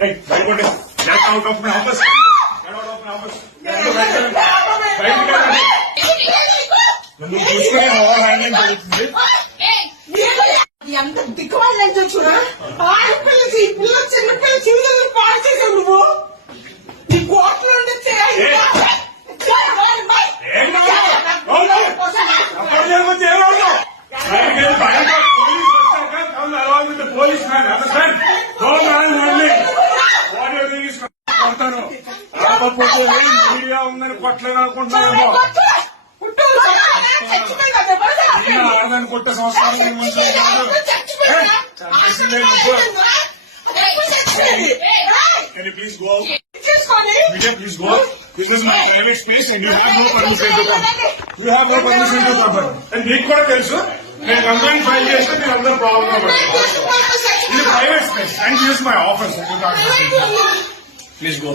Hey, get out of my office. Get out of my office. నువ్వు చూసుకునే over handing జరుగుతుంది. ఎంత దిక్కుమాలని చూడా ఆడపిల్ల పిల్ల చిన్నపిల్ల జీవితాలను పాడు చేసావు నువ్వు. నీ కోట్లు ఉండొచ్చే పోలీస్ మ్యాన్ అండర్స్టాండ్. కొడతాను కాకపోతే మీడియా ఉందని కొట్టలేదు అనుకుంటున్నాను. ఆడదాన్ని కొట్టే సంవత్సరం Can you please go out? Vijay, please go out. This is my private space and you have no permission to come. You have no permission to come. And మీకు కూడా తెలుసు నేను కంప్లైంట్ ఫైల్ చేస్తే మీరు అందరూ ప్రాబ్లం పడుతుంది. ఇది private space and this is my office. Please go.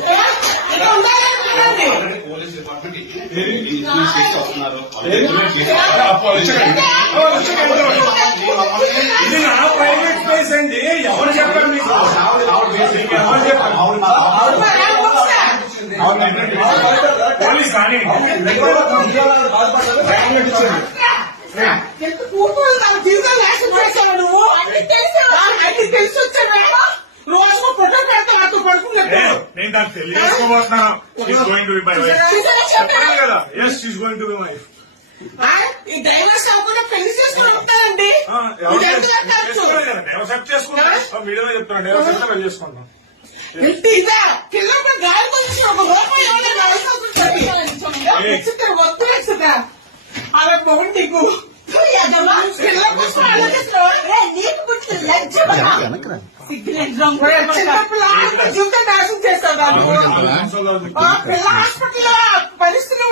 Police department ఇది నా ప్రైవేట్ స్పేస్ అండి. ఎవరు చెప్పండి మీకు? ఎవరు చెప్పండి? పోలీస్ కానీ జీవితాలు నాశనం చేశావు నువ్వు. అన్ని తెలిసి వచ్చాను రోజు ఫోటో పెడతా నాకు పడుకున్నట్టు. నేను దాన్ని తెలియజేసుకోబోతున్నాను. Going to be my wife చెప్పాను కదా. Yes she is going to be my wife. ఈ డైవర్స్ అవ్వకుండా పెళ్లి చేసుకుని ఉంటారండి. డైవర్స్ చేసుకుంటాం మీడియాలో చెప్తాను. డైవర్స్ పెళ్లి చేసుకుంటాం. ఇంటి ఇదా కింద గాలి కొంచెం ఒక రూపాయి వద్దు వేస్తుందా అలా పోండి నీకు జీవితం నాశనం చేస్తావు. పిల్ల హాస్పిటల్ పరిస్థితి